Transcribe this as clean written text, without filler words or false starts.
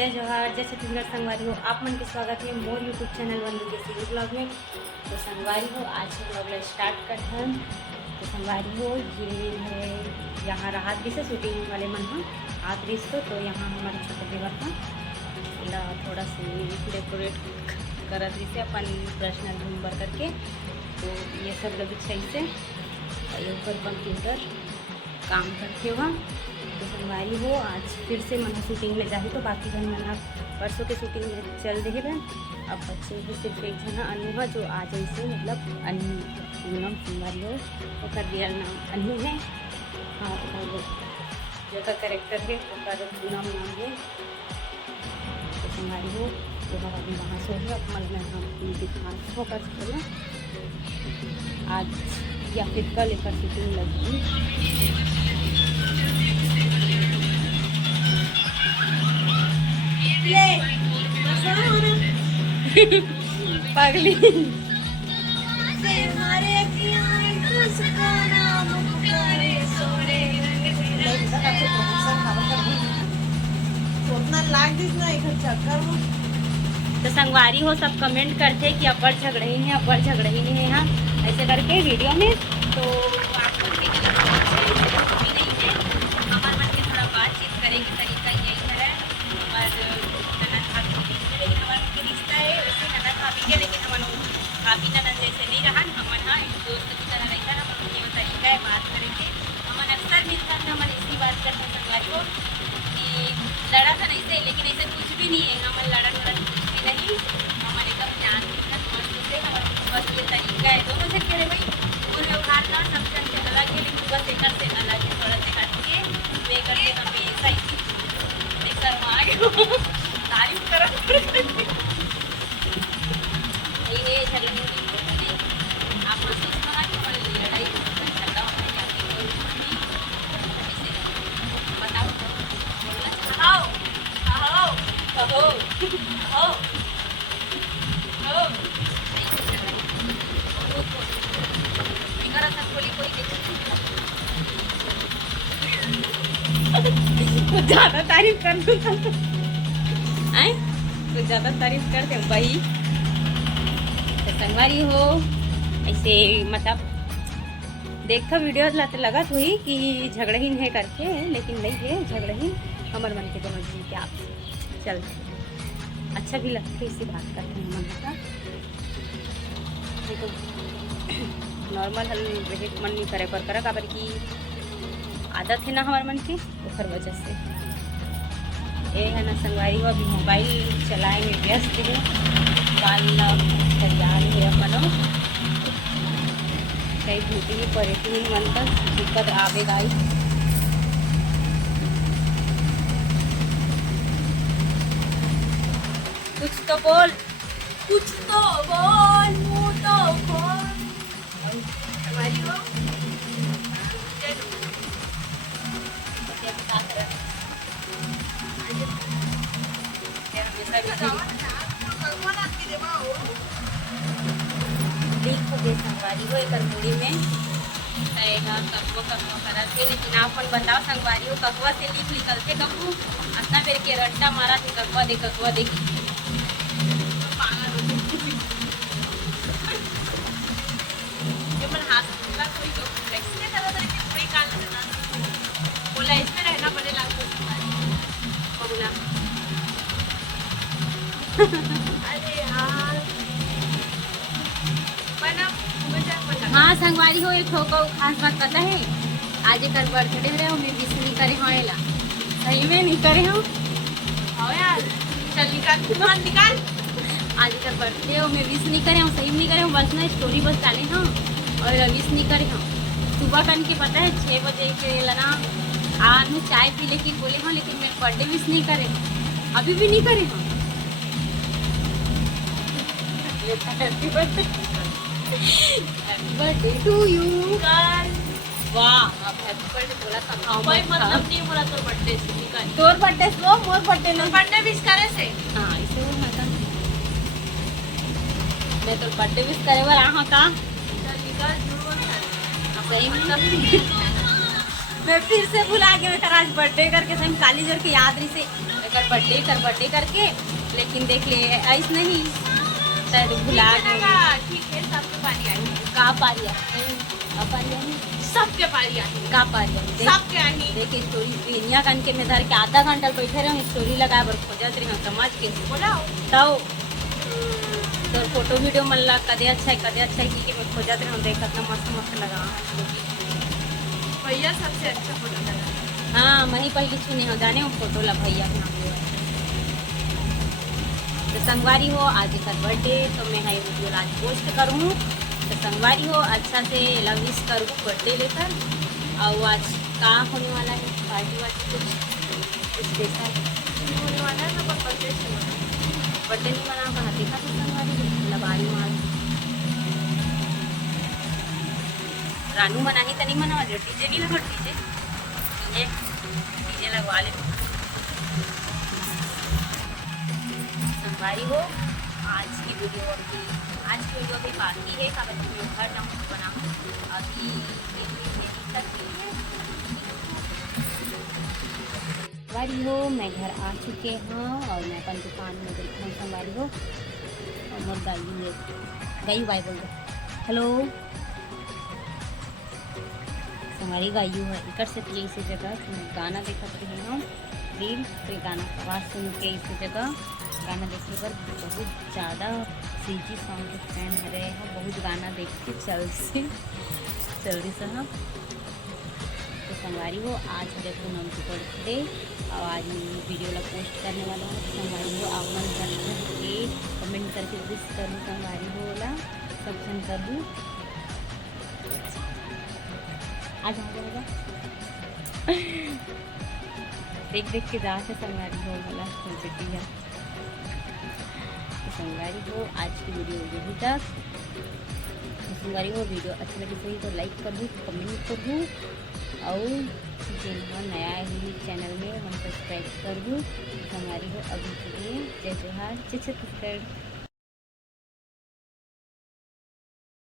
जय जवाहर जय छत्तीसगढ़। संगवारी हो आप मन के स्वागत है मोर यूट्यूब चैनल बंधु के सीरीज ब्लॉग में। तो संगवारी हो आज से ब्लॉग स्टार्ट कर हैं। तो संगवारी हो ये है यहाँ राहत भी से शूटिंग वाले मन हाँ आत रिस तो यहाँ हमारे छोटे देवर का इला थोड़ा सा डेकोरेट करत रही से अपन पर्सनल रूम भर करके। तो ये सब लोग सही से ऊपर कंप्यूटर काम करते हुआ। तो संगवारी हो आज फिर से मन शूटिंग में जाही तो बाकी जन मन परसों के शूटिंग में चल रहे हैं। अब बच्चे भी सिर्फ एक जना अनु है जो आज ऐसे मतलब अनु नाम संगवारी हो और रियल नाम अनु है। हाँ और जो का करेक्टर है उसका पूनम नाम है। तो संगवारी हो तो अभी वहाँ से है अब मन में दिखा होकर आज या फिर कल एक शूटिंग लगी। पागली तो संगवारी हो सब कमेंट करते कि अपर झगड़े ही है अपर झगड़े ही है यहाँ ऐसे करके वीडियो में। तो आपको हमारे मन के थोड़ा बातचीत करेंगे तरीका यही है। और ननद भाभी के बीच में लेकिन हमारे के रिश्ता है वैसे ननद भाभी के, लेकिन हम भाभी ननद जैसे नहीं रहा हमारे हाँ दोस्त की तरह रहकर हम ये तरीका है बात करेंगे। हमारे अक्सर मिलता है हमारे इसी बात करते हैं संगवारी को कि लड़ा था नहीं से लेकिन ऐसे कुछ भी नहीं है। हमारे लड़न वड़न कुछ भी नहीं हमारे एकदम ध्यान मस्त से हमारे बस ये तरीका है दोनों से कह रहे भाई और व्यवहार का सब से अलग है लेकिन बस एक से अलग है थोड़ा से हट के वे करके हमेशा ही शर्मा गए तारीफ कर ये झगड़े आप मस्ती कहा कि हमारी लड़ाई झगड़ा होने जाती है बताओ आओ आओ कहो कहो कहो कुछ ज़्यादा तारीफ कर दो आए कुछ ज़्यादा तारीफ करते हो भाई। तो संगवारी हो ऐसे मतलब देखा वीडियो लगा तो ही कि झगड़हीन है करके लेकिन नहीं है झगड़हीन हमारे मन के समझ में क्या आप चल अच्छा भी लगता है इसी बात करते हैं मन का। देखो नॉर्मल हल रहे मन नहीं करे पर करा काबर की आदत है ना हमारे मन की तो हर वजह से ये है ना। संगवारी हो अभी मोबाइल चलाए में व्यस्त है बाल तैयार है अपनो कई भूति भी पड़े थी मन पर दिक्कत आवेगा ही। कुछ तो बोल मुँह तो खोल संगवारी हो संगवारी हो एक मुड़ी में ककवा करत थे लेकिन आपन बताओ संगवारी हो ककवा से लीक निकलते ककू अपना बेर के रट्टा मारा थे ककवा दे बोला इसमें रहना पड़ेगा बोला अरे यार हाँ संगवारी हो एक ठोको खास बात पता है आज एक बर्थडे रहे हो मैं विश नहीं करे होएला सही में नहीं करे हो यार चल निकाल आज एक बर्थडे हो मैं विश नहीं करे हूँ सही में नहीं करे हूँ बस ना स्टोरी बस डाले हाँ और विश नहीं करे हूँ सुबह कन के पता है 6 बजे के लगा आज मैं चाय पी लेके बोले हाँ लेकिन मेरे बर्थडे विश नहीं करे अभी भी नहीं करे हाँ। हैप्पी बर्थडे टू यू वाह अब हैप्पी बर्थडे बोला था कोई मतलब नहीं बोला तो बर्थडे से निकाल तोर बर्थडे वो मोर बर्थडे ना बर्थडे विश करे से हाँ इसे वो मैं तो बर्थडे विश करे वाला हाँ का निकाल सही मतलब मैं फिर से भुला गया मैं आज बर्थडे करके सही काली जोर की याद रही से बर्थडे करके, लेकिन देख ले ऐस नहीं शायद भुला गई। ठीक है, सबके पारी आई, का पारिया का पारिया सबके पारी आई, का पारिया सबके आई। देख स्टोरी दुनिया कन के में धर के आधा घंटा बैठे रहे स्टोरी लगाए बर खोजत रही समझ के बोला तब तो फोटो वीडियो मन ला कदे अच्छा है कि मैं खोजत रही देखत ना मस्त लगा। भैया सबसे अच्छा फोटो लगा। हाँ मैं ही पहले सुने हो जाने वो फोटो ला भैया के नाम ले। तो संगवारी हो आज का बर्थडे तो मैं है वीडियो आज पोस्ट करूँ। तो संगवारी हो अच्छा से विश करूँ बर्थडे लेकर। और आज का होने वाला है पार्टी वार्टी कुछ स्पेशल होने वाला है ना, बर्थडे से बर्थडे नहीं मना कहा देखा तो संगवारी लबारी मार रानू मना ही तो नहीं मना डीजे नहीं लगा डीजे लगवा ले संगवारी हो। आज की वीडियो अभी बाकी है का मैं घर जाऊँ बनाऊँ अभी संगवारी हो। मैं घर आ चुके हैं और मैं अपन दुकान में बैठा हूँ संगवारी हो। और मोर गायू बाय बोल दो हेलो हमारी गायू है इकर से प्ले इसी जगह गाना देखत रही हूँ रील फिर गाना आवाज़ सुन के इसी जगह गाना देखने पर बहुत ज़्यादा सीजी सॉन्ग के फैन हो रहे हैं। बहुत गाना देख के चल रही सह तो संगवारी हो। आज हरे पूनम की बर्थडे और आज मैं वीडियो ला पोस्ट करने वाला हूँ। संगवारी हो आप मन करके कमेंट करके विश करूँ संगवारी हो ला सब जन कर दूँ। आज आ जाएगा देख के जा से संगवारी हो वाला बेटी है। तो संगवारी हो आज की वीडियो यही तक। संगवारी हो वीडियो अच्छा लगे सही तो लाइक कर दूँ कमेंट कर दूँ और जिन्होंने नया ही चैनल में हम सब्सक्राइब कर दूँ। संगवारी हो अभी के लिए जय जोहार जय छत्तीसगढ़।